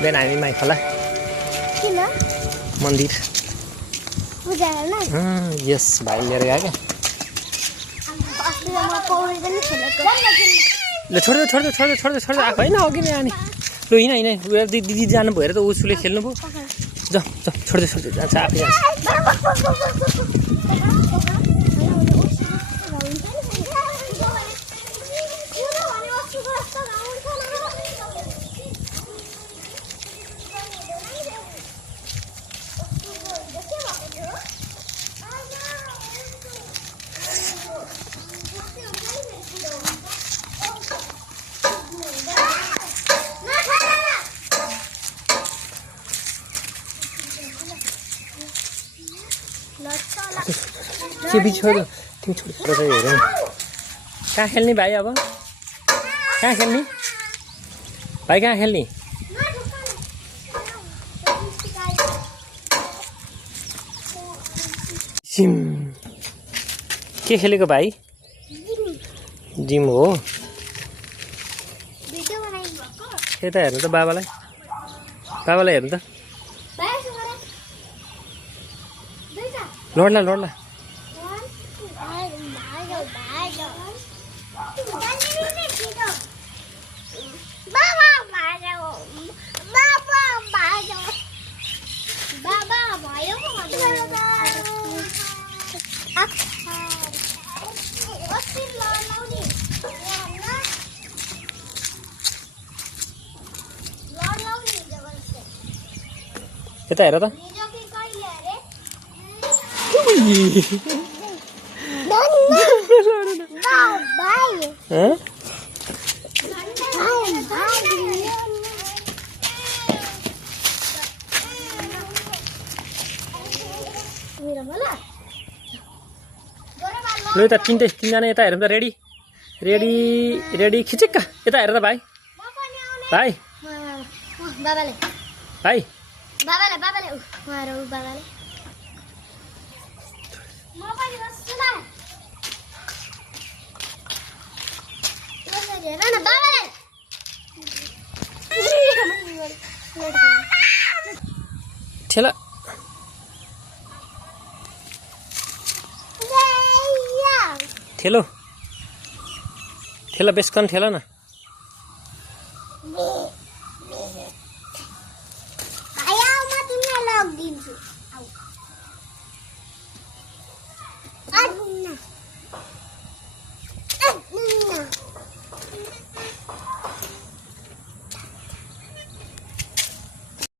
बिहान हामी माइ खोला किन मन्दिर पूजा गर्न यस भाइ लिएर गयो क्या अस्ति म पौडी पनि खेलेको ल छोड्दै आएको होइन अघि नै आने ल हिँड दिदी जानु भएर त उसुले खेल्नु भयो जाऊ छोड्दै जान्छ आफै जान्छ के बिच छोड्यो तिमी छोड्यो हेरौँ कहाँ खेल्ने भाइ अब कहाँ खेल्ने भाइ कहाँ खेल्ने सिम के खेलेको भाइ जिम हो यता हेर्नु त बाबालाई हेर्नु त लड्ला यता हेर त ल यता तिनजना यता हेरौँ त रेडी खिचिक्का यता हेर त भाइ ठेला ठेला बेसकन ठेला न